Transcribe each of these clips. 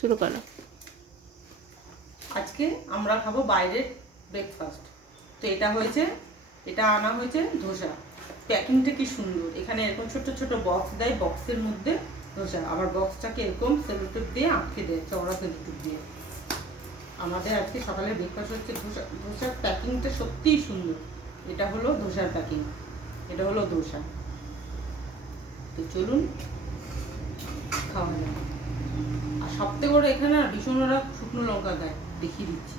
শুরু করো। আজকে আমরা খাব বাইরের ব্রেকফাস্ট তো এটা হয়েছে, এটা আনা হয়েছে ধোসা। প্যাকিংটা কি সুন্দর। এখানে এরকম ছোট ছোট বক্স দেয় বক্সের মধ্যে ধোসা। আবার বক্সটাকে এরকম সেলোটেপ দিয়ে আটকে দেয়, চওড়া সেলোটেপ দিয়ে। আমাদের আজকে সকালে ব্রেকফাস্ট হচ্ছে ধোসা। ধোসার প্যাকিংটা সত্যিই সুন্দর। এটা হলো ধোসার প্যাকিং। এটা হলো ধোসা। তো চলুন, খাওয়া যাক। সবথেকে বড় এখানে আর ভীষণ ওরা শুকনো লঙ্কা দেয় দেখিয়ে দিচ্ছি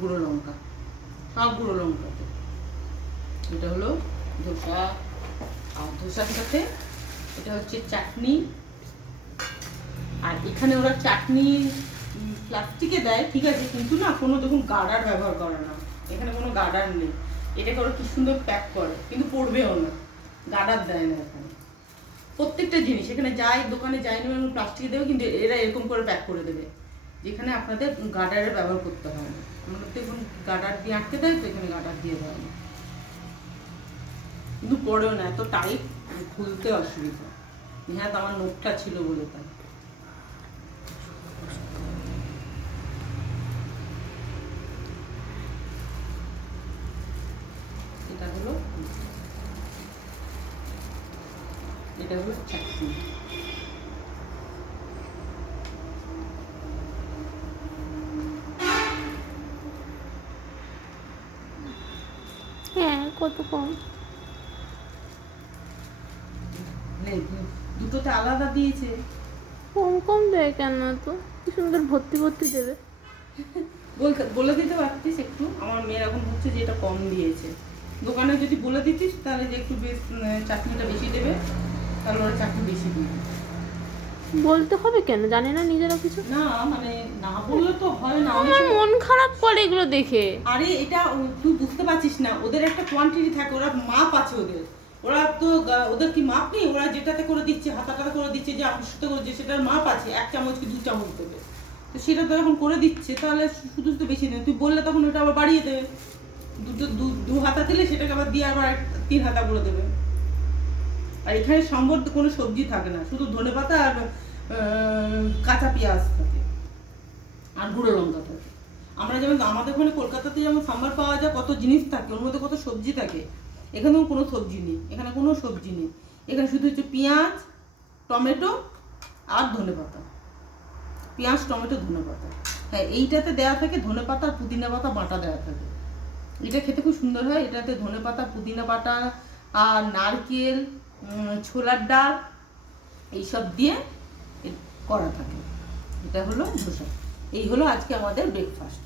গুঁড়ো লঙ্কা, সব গুঁড়ো লঙ্কা এটা হলো ধোসা, আর ধোসার সাথে এটা হচ্ছে চাটনি। আর এখানে ওরা চাটনি প্লাস্টিকে দেয়, ঠিক আছে, কিন্তু না কোনো দেখুন গার্ডার ব্যবহার করে না। এখানে কোনো গার্ডার নেই। এটাকে ওরা কি সুন্দর প্যাক করে, কিন্তু পড়বেও না। গার্ডার দেয় না এখানে। প্রত্যেকটা জিনিস, এখানে যাই, দোকানে যাই না প্লাস্টিকে দেবে, কিন্তু এরা এরকম করে প্যাক করে দেবে। যেখানে আপনাদের গার্ডারের ব্যবহার করতে হয় না। আমরা তো এখন গার্ডার দিয়ে আটকে দেয়, তো এখানে গার্ডার দিয়ে দেয় না। কিন্তু পড়েও না, এত টাইট খুলতে অসুবিধা। হ্যাঁ তো আমার নোটটা ছিল বলে তাই। এটা হলো এটা হলো চাটনি। হ্যাঁ কত কম? দুটোতে আলাদা দিয়েছে। কম কম দেয় কেন তো কি সুন্দর ভর্তি ভর্তি দেবে। বলে দিতে পারতিস একটু? আমার মেয়ের এখন হচ্ছে যে এটা কম দিয়েছে। দোকানে যদি বলে দিতিস তাহলে যে একটু বেশ চাটনিটা বেশি দেবে। বেশি বলতে হবে কেন? জানে না নিজেরা কিছু? না মানে না বললে তো হয় না। আমার মন খারাপ করে এগুলো দেখে। আরে এটা তুই বুঝতে পারছিস না ওদের একটা কোয়ান্টিটি থাকে ওরা মাপ আছে ওদের। ওরা তো ওদের কি মাপ নেই? ওরা যেটাতে করে দিচ্ছে হাতাটাতে করে দিচ্ছে যে আমসুতে করে দিচ্ছে সেটার মাপ আছে এক চামচ কি দু চামচ দেবে। তো সেটা তো এখন করে দিচ্ছে তাহলে শুধু তো বেশি নেই। তুই বললে তখন ওটা আবার বাড়িয়ে দেবে। দুটো দু দু হাতা দিলে সেটাকে আবার দিয়ে আবার তিন হাতা করে দেবে। আর এখানে সম্বর কোনো সবজি থাকে না শুধু ধনেপাতা আর কাঁচা পেঁয়াজ থাকে। আর গুঁড়ো লঙ্কা থাকে। আমরা যেমন আমাদের ওখানে কলকাতাতে যেমন সাম্বার পাওয়া যায় কত জিনিস থাকে ওর মধ্যে কত সবজি থাকে এখানেও কোনো সবজি নেই এখানে কোনো সবজি নেই। এখানে শুধু হচ্ছে পেঁয়াজ টমেটো আর ধনেপাতা পেঁয়াজ টমেটো ধনেপাতা হ্যাঁ এইটাতে দেওয়া থাকে ধনেপাতা আর পুদিনা পাতা বাটা দেওয়া থাকে। এটা খেতে খুব সুন্দর হয় এটাতে ধনেপাতা পুদিনা বাটা আর নারকেল ছোলার ডাল এইসব দিয়ে করা থাকে। এটা হলো ধোসা। এই হলো আজকে আমাদের ব্রেকফাস্ট